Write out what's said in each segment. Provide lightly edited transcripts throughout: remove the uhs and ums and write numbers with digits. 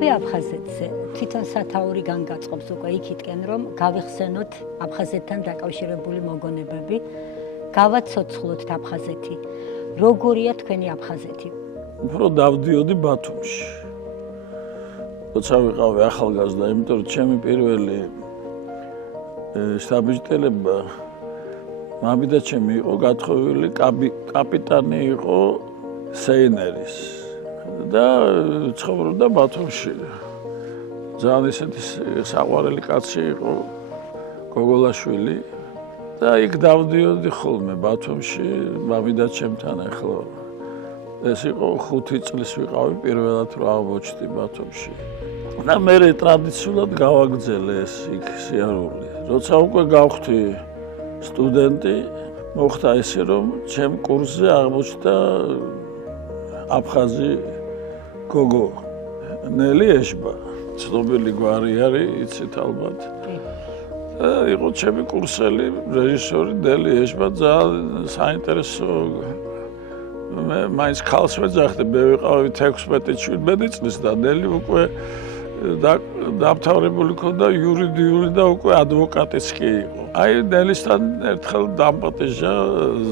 მუშაობი აფხაზეთზე თვითონ სათაურიდან გაწყობს უკვე იქითკენ, რომ გავიხსენოთ აფხაზეთთან დაკავშირებული მოგონებები, გავაცოცხლოთ აფხაზეთი. როგორია თქვენი აფხაზეთი? უფრო დავდიოდი ბათუმში. როცა ვიყავი ახალგაზრდა, იმიტომ რომ ჩემი პირველი საბიჯდელება მამიდა ჩემი იყო გათხოვილი კაპიტანი იყო სეინერის და ცხოვრობდა ბათუმში. ძალიან ისეთი საყვარელი კაცი იყო გოგოლაშვილი და იქ დავდიოდი ხოლმე ბათუმში მამიდა ჩემთან ახლა. ეს იყო 5 წლის ვიყავი პირველად რომ აღმოჩნდი ბათუმში. და მე ტრადიციულად გავაგრძელე ეს იქ სიარული. როცა უკვე გავხდი სტუდენტი, მოხდა ესე რომ ჩემ კურსზე აღმოჩნდა აფხაზი გოგო ნელი ეშბა. ცნობილი გვარი არის, იცით ალბათ. იყო ჩემი კურსელი რეჟისორი ნელი ეშბა, ძალიან საინტერესო. მე მაინც ქალს ვეძახდი, მე ვიყავი 16-17 წლის და ნელი უკვე დამთავრებული ქონდა იურიდიული და უკვე ადვოკატიც კი იყო. აი ნელისთან ერთხელ დამპატიჟა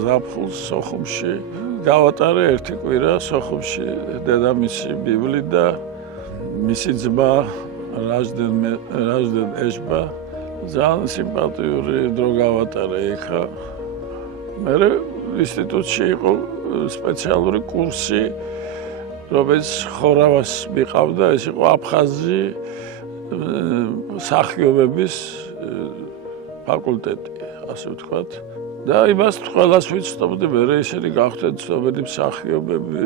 ზაფხულს სოხუმში. გავატარე ერთი კვირა სოხუმში დედამისი ბიბლი და მისი ძმა რაჟდენ ეშბა. ძალიან სიმპათიური დრო გავატარე იქა. მე ინსტიტუტში იყო სპეციალური კურსი, რომელიც ხორავას მიყავდა, ეს იყო აფხაზი მსახიობების ფაკულტეტი, ასე ვთქვათ. და იმას ყველას ვიცნობდი, მე ისინი გახდნენ ცნობილი მსახიობები.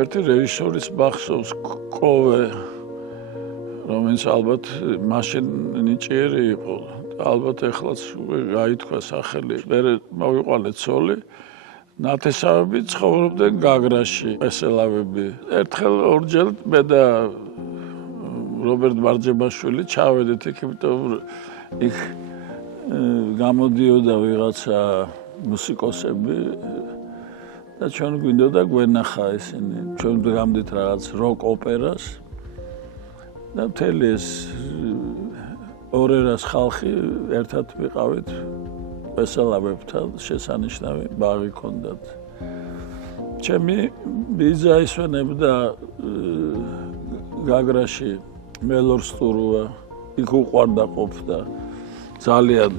ერთი რეჟისორის მახსოვს კოვე, რომელიც ალბათ მაშინ ნიჭიერი იყო. ალბათ ეხლაც გაითქვა სახელი. მე მოვიყვანე ცოლი. ნათესავები ცხოვრობდნენ გაგრაში, ესელავები. ერთხელ ორჯერ მე და რობერტ მარჯებაშვილი ჩავედით იქ, იმიტომ იქ გამოდიოდა ვიღაცა მუსიკოსები და ჩვენ გვინდოდა გვენახა ისინი. ჩვენ ვდგამდით რაღაც როკ ოპერას და მთელი ეს ორერას ხალხი ერთად ვიყავით. ესალავებთან შესანიშნავი ბაღი ჰქონდათ. ჩემი ბიძა ისვენებდა გაგრაში მელორ სტურუა, იქ უყვარდა ყოფდა ძალიან.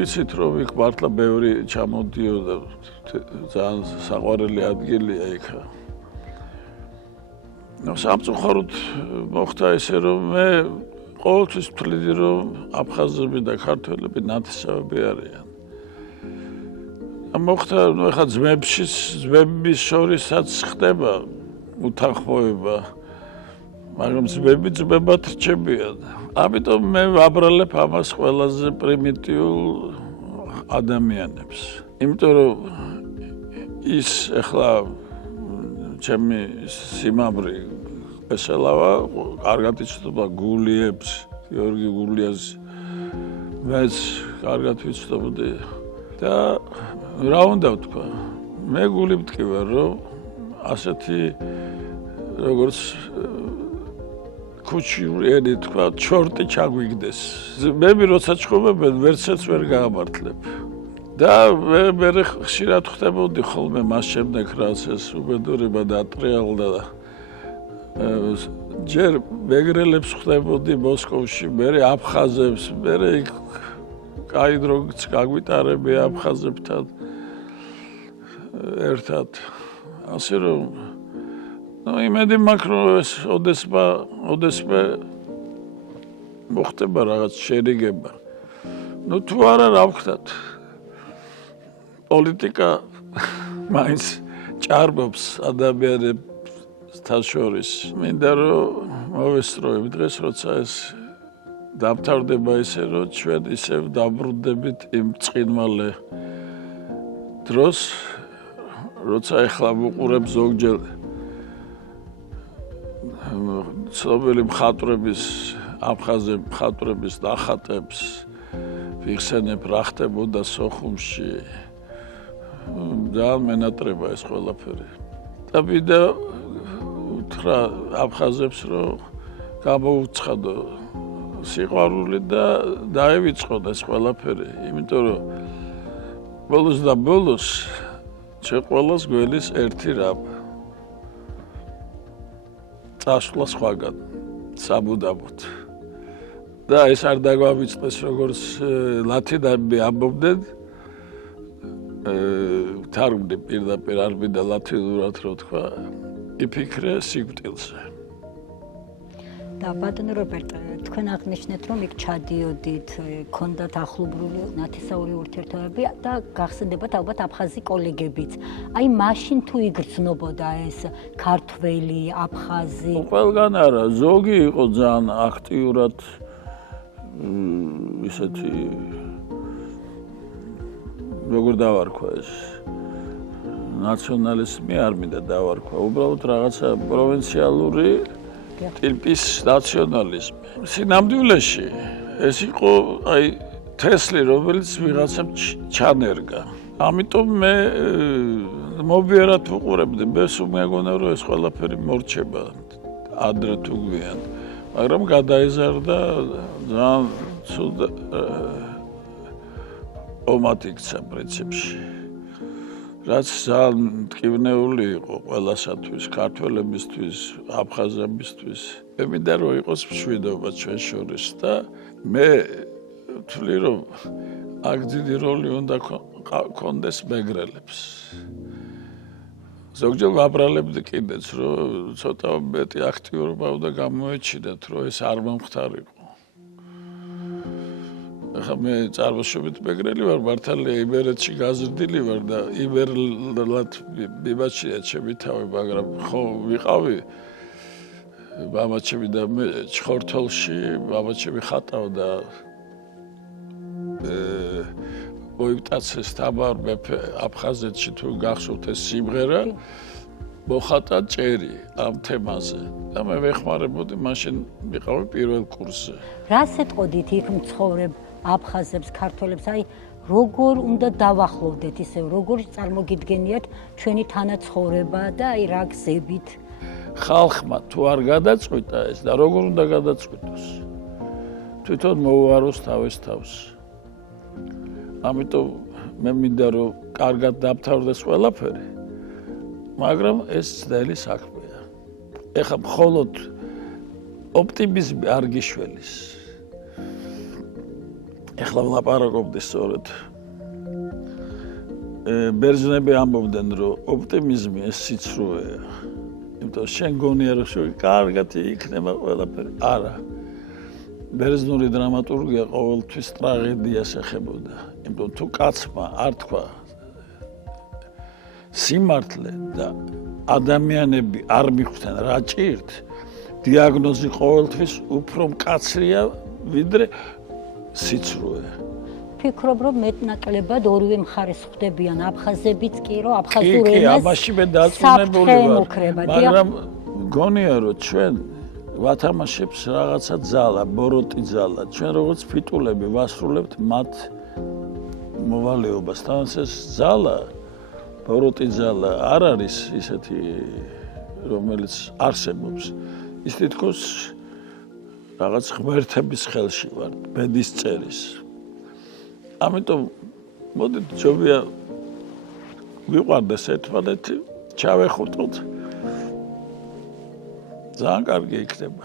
იცით რომ იქ მართლა ბევრი ჩამოდიოდა, ძალიან საყვარელი ადგილია იქა. სამწუხაროდ მოხდა ესე რომ მე ყოველთვის ვთვლიდი რომ აფხაზები და ქართველები ნათესავები არიან. მოხდა ეხლა ძმების შორისაც ხდება უთანხმოება, მაგრამ ძმები ძმებად რჩებიან. ამიტომ მე ვაბრალებ ამას ყველაზე პრიმიტიულ ადამიანებს. იმიტომ რომ ის ეხლა ჩემი სიმამრი ესელავა, კარგად იცნობდა გულიებს, გიორგი გულიას, მეც კარგად ვიცნობდი და რა უნდა ვთქვა, მე გული მტკივარ, რომ ასეთი როგორც ქუჩიური ენით თქვა, ჩორტი ჩაგვიგდეს. მე როცა ჩხუბებენ, ვერცერც ვერ გაამართლებ. და მე ხშირად ხდებოდი ხოლმე მას შემდეგ, რაც ეს უბედურება დატრიალდა და ჯერ მეგრელებს ხდებოდი მოსკოვში, მე აფხაზებს, მე იქ კაი დროც გაგვიტარები აფხაზებთან ერთად. ასე რომ იმედი მაქვს, რომ ეს ოდესმე მოხდება რაღაც შერიგება. თუ არა, რა ვქნათ? პოლიტიკა მაინც ჭარბობს ადამიანებთან შორის. მინდა რომ მოვესწროებ დღეს, როცა ეს დამთავრდება ისე, რომ ჩვენ ისევ დაბრუნდებით იმ წყინვალე დროს, როცა ეხლა ვუყურებ ზოგჯერ ცნობილი მხატვრების, აფხაზები მხატვრების ნახატებს, ვიხსენებ რა ხდებოდა სოხუმში. ძალიან მენატრება ეს ყველაფერი. და მინდა უთხრა აფხაზებს, რომ გამოუცხადო სიყვარული და დაევიწყოთ ეს ყველაფერი, იმიტომ რომ ბოლოს და ბოლოს ჩვენ ყველას გველის ერთი რამ წასვლა სხვაგან საბუდამოდ და ეს არ დაგვამიწყდეს როგორც ლათინები ამბობდნენ თარგმნი პირდაპირ არ მინდა ლათინურად რო თქვა იფიქრე სიკვდილზე და ბატონო რობერტ, თქვენ აღნიშნეთ, რომ იქ ჩადიოდით, ქონდათ ახლობლური ნათესაური ურთიერთობები და გახსენდებათ ალბათ აფხაზი კოლეგებიც. აი მაშინ თუ იგრძნობოდა ეს ქართველი, აფხაზი? ყველგან არა, ზოგი იყო ძალიან აქტიურად ისეთი როგორ დავარქვა ეს ნაციონალიზმი არ მინდა დავარქვა, უბრალოდ რაღაცა პროვინციალური ტიპის ნაციონალიზმი. სინამდვილეში ეს იყო აი თესლი, რომელიც ვიღაცამ ჩანერგა. ამიტომ მე მობიერად ვუყურებდი, მე სულ მეგონა რომ ეს ყველაფერი მორჩება ადრე თუ გვიან. მაგრამ გადაიზარდა ძალიან ცუდ ომად იქცა პრინციპში. რაც ძალიან მტკივნეული იყო ყველასათვის, ქართველებისთვის, აფხაზებისთვის. მე მინდა რომ იყოს მშვიდობა ჩვენ შორის და მე ვთვლი რომ აქ დიდი როლი უნდა კონდეს მეგრელებს. ზოგჯერ ვაბრალებდი კიდეც რომ ცოტა მეტი აქტიურობა უნდა გამოეჩინათ რომ ეს არ მომხდარიყო. ახლა მე წარმოშობით მეგრელი ვარ, მართალია იმერეთში გაზრდილი ვარ და იმერლად მიმაჩნია ჩემი თავი, მაგრამ ხო ვიყავი მამაჩემი და მე ჩხორთოლში, მამაჩემი ხატავდა მოიტაცეს თამარ მეფე აფხაზეთში თუ გახსოვთ ეს სიმღერა მოხატა ჭერი ამ თემაზე და მე ვეხმარებოდი მაშინ ვიყავი პირველ კურსზე. რას ეტყოდით იქ მცხოვრებ აფხაზებს, ქართველებს, აი როგორ უნდა დავახლოვდეთ ისე, როგორ წარმოგიდგენიათ ჩვენი თანაცხოვრება და აი რა გზებით? ხალხმა თუ არ გადაწყვიტა ეს და როგორ უნდა გადაწყვიტოს? თვითონ მოუაროს თავის თავს. ამიტომ მე მინდა რომ კარგად დამთავრდეს ყველაფერი, მაგრამ ეს ძნელი საქმეა. ეხლა მხოლოდ ოპტიმიზმი არ გიშველის. ეხლა ვლაპარაკობდი სწორედ. ბერძნები ამბობდნენ, რომ ოპტიმიზმი ეს სიცრუეა. იმიტომ შენ გონია რომ კარგად იქნება ყველაფერი. არა. ბერძნული დრამატურგია ყოველთვის ტრაგედიას ეხებოდა. იმიტომ თუ კაცმა არ თქვა სიმართლე და ადამიანები არ მიხვდნენ რა ჭირთ, დიაგნოზი ყოველთვის უფრო მკაცრია ვიდრე სიცრუე. ფიქრობ რომ მეტნაკლებად ორივე მხარეს ხვდებიან აფხაზებიც კი რომ აფხაზურ ენას კი, ამაში მე დაწუნებული ვარ. მაგრამ გონია რომ ჩვენ ვათამაშებს რაღაცა ძალა, ბოროტი ძალა. ჩვენ როგორც ფიტულები ვასრულებთ მათ მოვალეობას. თან ეს ძალა, ბოროტი ძალა არ არის ისეთი რომელიც არსებობს. ის თითქოს რაღაც ღმერთების ხელში ვარ, ბედის წერის. ამიტომ მოდით ჯობია ვიყვარდეს ერთმანეთი, ჩავეხუტოთ. ძალიან კარგი იქნება.